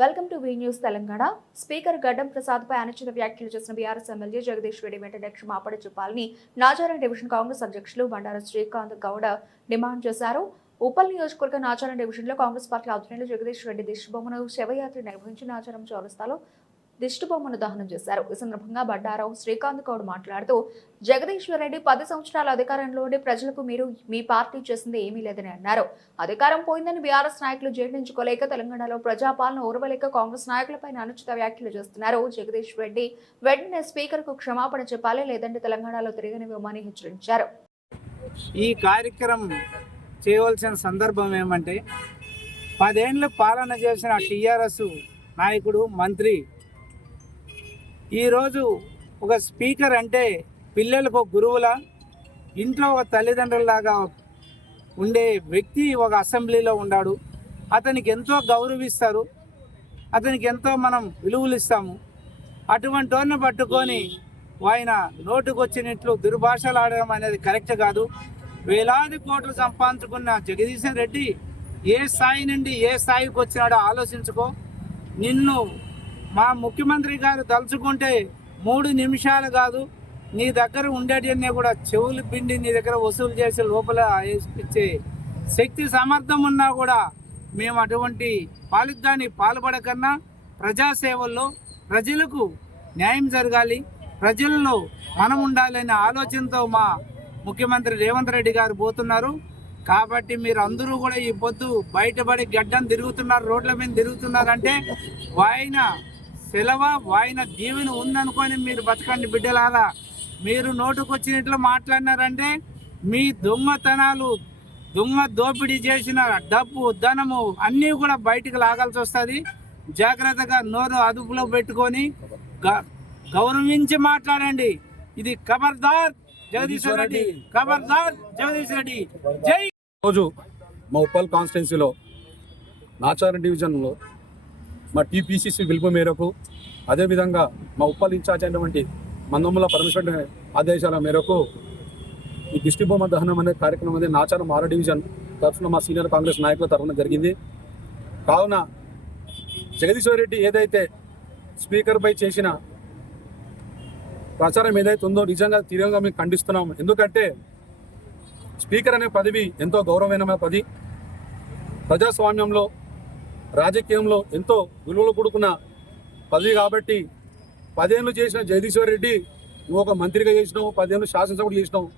Welcome to V news Telangana. Speaker గడ్డం ప్రసాద్ పై అనుచిత వ్యాఖ్యలు చేసిన బీఆర్ఎస్ ఎమ్మెల్యే జగదీష్ రెడ్డి వెంటనే క్షమాపణ చెప్పాలని నాచారం డివిజన్ కాంగ్రెస్ అధ్యక్షులు బండారు శ్రీకాంత్ గౌడ డిమాండ్ చేశారు. ఉప్పల్ నియోజకవర్గ నాచారం డివిజన్లో కాంగ్రెస్ పార్టీ ఆధ్వర్యంలో జగదీష్ రెడ్డి దిష్టిబొమ్మను శవయాత్ర నిర్వహించి నాచారం చౌరస్తాలో దిష్టిబొమ్మను దహనం చేశారు. ఈ సందర్భంగా బండారావు శ్రీకాంత్ గౌడ్ మాట్లాడుతూ జగదీశ్వర్ రెడ్డి 10 సంవత్సరాల అధికారంలో ఉండి ప్రజలకు మీరు మీ పార్టీ చేసింది ఏమీ లేదని అన్నారు. అధికారం పోయిందని బీఆర్ఎస్ నాయకులు జీర్ణించుకోలేక తెలంగాణలో ప్రజాపాలన ఓర్వలేక కాంగ్రెస్ నాయకులపై అనుచిత వ్యాఖ్యలు చేస్తున్నారు. జగదీష్ రెడ్డి వెంటనే స్పీకర్ కు క్షమాపణ చెప్పాలి, లేదంటే తెలంగాణలో తిరగనివ్వమని హెచ్చరించారు. ఈ కార్యక్రమం చేయవలసిన సందర్భం ఏమంటే 10 ఏళ్ళు పాలన చేసిన టీఆర్ఎస్ నాయకుడు మంత్రి ఈరోజు ఒక స్పీకర్ అంటే పిల్లలకు గురువుల ఇంట్లో ఒక తల్లిదండ్రులలాగా ఉండే వ్యక్తి ఒక అసెంబ్లీలో ఉన్నాడు. అతనికి ఎంతో గౌరవిస్తారు, అతనికి ఎంతో మనం విలువలు ఇస్తాము. అటువంటి వారిని పట్టుకొని ఆయన నోటుకు వచ్చినట్లు దుర్భాషలు ఆడడం అనేది కరెక్ట్ కాదు. వేలాది కోట్లు సంపాదించుకున్న జగదీశ్వర్ రెడ్డి ఏ స్థాయి నుండి ఏ స్థాయికి వచ్చినాడో ఆలోచించుకో. నిన్ను మా ముఖ్యమంత్రి గారు తలుచుకుంటే 3 నిమిషాలు కాదు, నీ దగ్గర ఉండేటివన్నీ కూడా చెవులు పిండి నీ దగ్గర వసూలు చేసి లోపల వేసిచ్చే శక్తి సామర్థ్యం ఉన్నా కూడా మేము అటువంటి పాలిద్దాన్ని పాల్పడకన్నా ప్రజాసేవల్లో ప్రజలకు న్యాయం జరగాలి, ప్రజల్లో మనం ఉండాలనే ఆలోచనతో మా ముఖ్యమంత్రి రేవంత్ రెడ్డి గారు పోతున్నారు. కాబట్టి మీరు అందరూ కూడా ఈ పొద్దు బయటపడి గడ్డం తిరుగుతున్నారు, రోడ్ల మీద తిరుగుతున్నారంటే వాయిన సెలవ వాయిన దీవెన ఉందనుకొని మీరు బతకండి బిడ్డలారా. మీరు నోటుకొచ్చినట్లు మాట్లాడినారంటే మీ దొంగతనాలు, దొంగ దోపిడీ చేసిన డబ్బు ధనము అన్నీ కూడా బయటకు లాగాల్సి వస్తుంది. జాగ్రత్తగా నోరు అదుపులో పెట్టుకొని గౌరవించి మాట్లాడండి. ఇది ఖబర్దార్ జగదీశ్వర్ రెడ్డి, ఖబర్దార్ జగదీష్ రెడ్డి. జై. రోజు మా ఉప్పల్ కాన్స్టిట్యున్సీలో నాచారం డివిజన్లో మా టీపీసీసీ పిలుపు మేరకు, అదేవిధంగా మా ఉప్పల్ ఇన్ఛార్జ్ అయినటువంటి మందముల పరమేశ్వరుడి ఆదేశాల మేరకు ఈ దిష్టిబొమ్మ దహనం అనే కార్యక్రమం అనేది నాచారం 6 డివిజన్ తరఫున మా సీనియర్ కాంగ్రెస్ నాయకుల తరఫున జరిగింది. కావున జగదీశ్వర్ రెడ్డి ఏదైతే స్పీకర్పై చేసిన ప్రచారం ఏదైతే ఉందో నిజంగా తీవ్రంగా మేము ఖండిస్తున్నాం. ఎందుకంటే స్పీకర్ అనే పదవి ఎంతో గౌరవమైన పదవి, ప్రజాస్వామ్యంలో రాజకీయంలో ఎంతో విలువలు కూడుకున్న పదవి. కాబట్టి 10 ఏళ్ళు చేసిన జగదీశ్వర్ రెడ్డి నువ్వు ఒక మంత్రిగా చేసినావు, 10 ఏళ్ళు శాసనసభ్యుడు చేసినావు,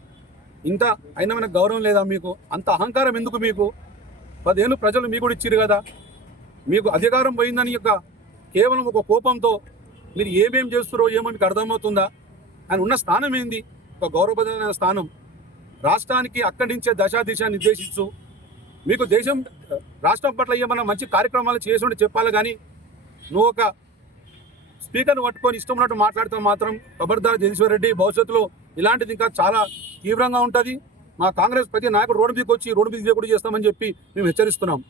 ఇంత అయినా మనకు గౌరవం లేదా? మీకు అంత అహంకారం ఎందుకు? మీకు 10 ఏళ్ళు ప్రజలు మీకు కూడా ఇచ్చారు కదా. మీకు అధికారం పోయిందని కేవలం ఒక కోపంతో మీరు ఏమేం చేస్తారో ఏమో మీకు అర్థమవుతుందా? ఆయన ఉన్న స్థానం ఏంది? ఒక గౌరవప్రదమైన స్థానం. రాష్ట్రానికి అక్కడి నుంచే దశ నిర్దేశించు. మీకు రాష్ట్రం పట్ల ఏమన్నా మంచి కార్యక్రమాలు చేసి చెప్పాలి, కానీ నువ్వు ఒక స్పీకర్ను పట్టుకొని ఇష్టం ఉన్నట్టు మాట్లాడితే మాత్రం ఖబర్దార్ జగదీశ్వర్ రెడ్డి. భవిష్యత్తులో ఇలాంటిది ఇంకా చాలా తీవ్రంగా ఉంటుంది. మా కాంగ్రెస్ ప్రతి నాయకుడు రోడ్డు మీదకి వచ్చి రోడ్డు మీద కూడా చేస్తామని చెప్పి మేము హెచ్చరిస్తున్నాం.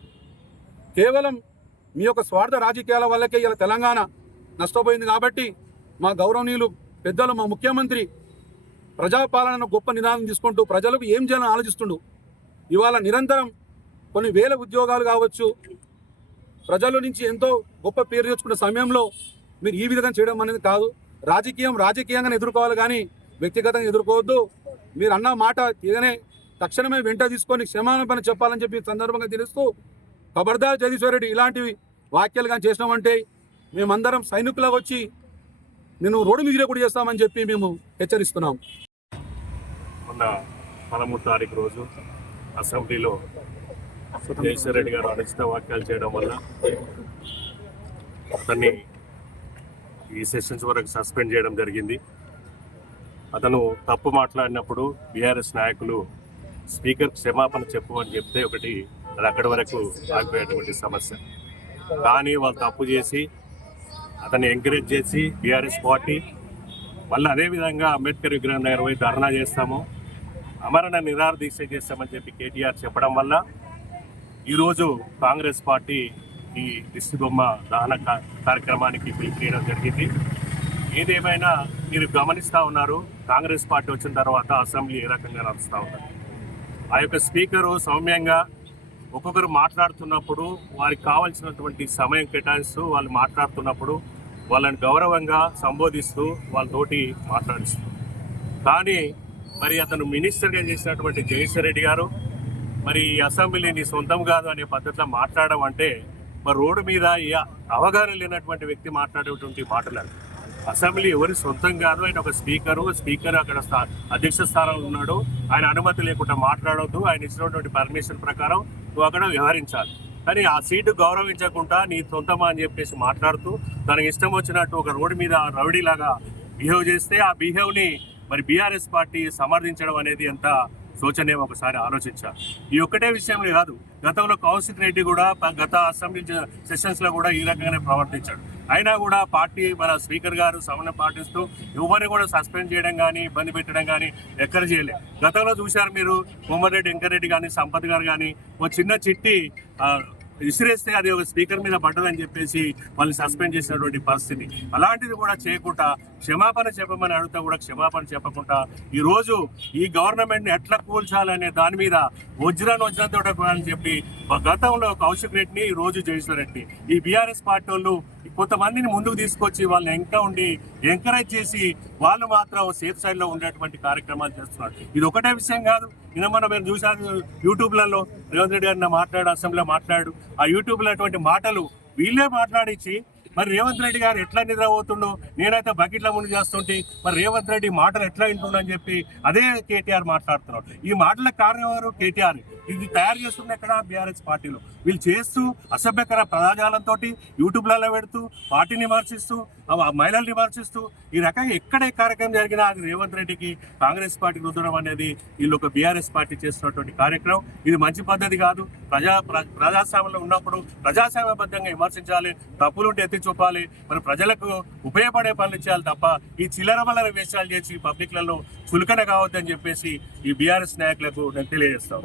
కేవలం మీ యొక్క స్వార్థ రాజకీయాల వల్లకే ఇలా తెలంగాణ నష్టపోయింది. కాబట్టి మా గౌరవనీయులు పెద్దలు మా ముఖ్యమంత్రి ప్రజాపాలన గొప్ప నిదానం తీసుకుంటూ ప్రజలకు ఏం చేయాలని ఆలోచిస్తుండు. ఇవాళ నిరంతరం కొన్ని వేల ఉద్యోగాలు కావచ్చు, ప్రజల నుంచి ఎంతో గొప్ప పేరు తెచ్చుకున్న సమయంలో మీరు ఈ విధంగా చేయడం అనేది కాదు. రాజకీయంగానే ఎదుర్కోవాలి, కానీ వ్యక్తిగతంగా ఎదుర్కోవద్దు. మీరు అన్న మాట ఏదైనా తక్షణమే వెంట తీసుకొని క్షమాపణ చెప్పాలని చెప్పి సందర్భంగా తెలుస్తూ ఖబర్దార్ జగదీశ్వర్ రెడ్డి ఇలాంటివి వ్యాఖ్యలు కానీ చేసినామంటే మేమందరం సైనికులకు వచ్చి నేను రోడ్డు మీద కూడా చేస్తామని చెప్పి మేము హెచ్చరిస్తున్నాం. మొన్న 13వ తారీఖు రోజు అసెంబ్లీలో జగదీశ్వర్ రెడ్డి గారు అనుచిత వ్యాఖ్యలు చేయడం వల్ల అతన్ని ఈ సెషన్స్ వరకు సస్పెండ్ చేయడం జరిగింది. అతను తప్పు మాట్లాడినప్పుడు బీఆర్ఎస్ నాయకులు స్పీకర్ క్షమాపణ చెప్పు అని చెప్తే ఒకటి అది అక్కడి వరకు ఆగిపోయేటువంటి సమస్య. కానీ వాళ్ళు తప్పు చేసి అతన్ని ఎంకరేజ్ చేసి బీఆర్ఎస్ పార్టీ మళ్ళీ అదేవిధంగా అంబేద్కర్ విగ్రహం దగ్గర పోయి ధర్నా చేస్తాము, అమరణ నిరాహార దీక్ష చేస్తామని చెప్పి కేటీఆర్ చెప్పడం వల్ల ఈరోజు కాంగ్రెస్ పార్టీ ఈ దిష్టిబొమ్మ దహన కార్యక్రమానికి పిలుపునియడం జరిగింది. ఏదేమైనా మీరు గమనిస్తూ ఉన్నారు, కాంగ్రెస్ పార్టీ వచ్చిన తర్వాత అసెంబ్లీ ఏ రకంగా నడుస్తూ ఉన్నారు. ఆ యొక్క స్పీకరు సౌమ్యంగా ఒక్కొక్కరు మాట్లాడుతున్నప్పుడు వారికి కావాల్సినటువంటి సమయం కేటాయిస్తూ వాళ్ళు మాట్లాడుతున్నప్పుడు వాళ్ళని గౌరవంగా సంబోధిస్తూ వాళ్ళతోటి మాట్లాడిస్తూ, కానీ మరి అతను మినిస్టర్గా చేసినటువంటి జగదీశ్వర్ రెడ్డి గారు మరి ఈ అసెంబ్లీని సొంతం కాదు అనే పద్ధతిలో మాట్లాడడం అంటే మరి రోడ్డు మీద అవగాహన లేనటువంటి వ్యక్తి మాట్లాడేటువంటి మాటలు. అసెంబ్లీ ఎవరి సొంతం కాదు, ఆయన ఒక స్పీకర్ అక్కడ అధ్యక్ష స్థానంలో ఉన్నాడు, ఆయన అనుమతి లేకుండా మాట్లాడవద్దు, ఆయన ఇచ్చినటువంటి పర్మిషన్ ప్రకారం నువ్వు అక్కడ వ్యవహరించాలి. కానీ ఆ సీటు గౌరవించకుండా నీ సొంతమా అని చెప్పేసి మాట్లాడుతూ తనకి ఇష్టం వచ్చినట్టు ఒక రోడ్డు మీద రౌడీలాగా బిహేవ్ చేస్తే ఆ బిహేవ్ని మరి బీఆర్ఎస్ పార్టీ సమర్థించడం అనేది ఎంత శోచనీయం ఒకసారి ఆలోచించాలి. ఈ ఒక్కటే విషయంలో కాదు, గతంలో కౌశిక్ రెడ్డి కూడా గత అసెంబ్లీ సెషన్స్లో కూడా ఈ రకంగానే ప్రవర్తించాడు. అయినా కూడా పార్టీ మన స్పీకర్ గారు సమన్వయం పాటిస్తూ ఎవరిని కూడా సస్పెండ్ చేయడం కానీ ఇబ్బంది పెట్టడం కానీ ఎక్కడ చేయలేదు. గతంలో చూశారు మీరు, కోమటిరెడ్డి వెంకరెడ్డి కానీ సంపత్ గారు కానీ ఓ చిన్న చిట్టి విసిరేస్తే అది ఒక స్పీకర్ మీద పడ్డదని చెప్పేసి వాళ్ళని సస్పెండ్ చేసినటువంటి పరిస్థితి. అలాంటిది కూడా చేయకుండా క్షమాపణ చెప్పమని అడుగుతా కూడా క్షమాపణ చెప్పకుండా ఈరోజు ఈ గవర్నమెంట్ని ఎట్లా కూల్చాలనే దాని మీద వజ్రంతో అని చెప్పి గతంలో కౌశిక్ రెడ్డిని ఈ రోజు జగదీశ్వర్ రెడ్డి ఈ బీఆర్ఎస్ పార్టీ వాళ్ళు కొంతమందిని ముందుకు తీసుకొచ్చి వాళ్ళని ఎంకరేజ్ చేసి వాళ్ళు మాత్రం సేఫ్ సైడ్ లో ఉండేటువంటి కార్యక్రమాలు చేస్తున్నారు. ఇది ఒకటే విషయం కాదు, నిన్న మనం చూసారు యూట్యూబ్లలో రేవంత్ రెడ్డి గారిని మాట్లాడు, అసెంబ్లీలో మాట్లాడు, ఆ యూట్యూబ్లో అటువంటి మాటలు వీళ్ళే మాట్లాడించి మరి రేవంత్ రెడ్డి గారు ఎట్లా నిద్రపోతుండో, నేనైతే బకెట్ల ముందు చేస్తుంటే మరి రేవంత్ రెడ్డి మాటలు ఎట్లా వింటుండని చెప్పి అదే కేటీఆర్ మాట్లాడుతున్నారు. ఈ మాటలకు కారణం ఎవరు? కేటీఆర్. ఇది తయారు చేస్తున్న ఎక్కడ? బీఆర్ఎస్ పార్టీలో. వీళ్ళు చేస్తూ అసభ్యకర పదజాలంతో యూట్యూబ్లలో పెడుతూ పార్టీని విమర్శిస్తూ మహిళలు విమర్శిస్తూ ఈ రకంగా ఎక్కడ కార్యక్రమం జరిగినా అది రేవంత్ రెడ్డికి కాంగ్రెస్ పార్టీకి రుద్దడం అనేది వీళ్ళు ఒక బీఆర్ఎస్ పార్టీ చేస్తున్నటువంటి కార్యక్రమం. ఇది మంచి పద్ధతి కాదు. ప్రజాస్వామ్యంలో ఉన్నప్పుడు ప్రజాస్వామ్యబద్ధంగా విమర్శించాలి, తప్పులుంటే ఎత్తి చూపాలి, మరి ప్రజలకు ఉపయోగపడే పనులు చేయాలి తప్ప ఈ చిల్లర వల్ల వేషాలు చేసి పబ్లిక్లలో చులకన కావద్దని చెప్పేసి ఈ బీఆర్ఎస్ నాయకులకు నేను తెలియజేస్తాను.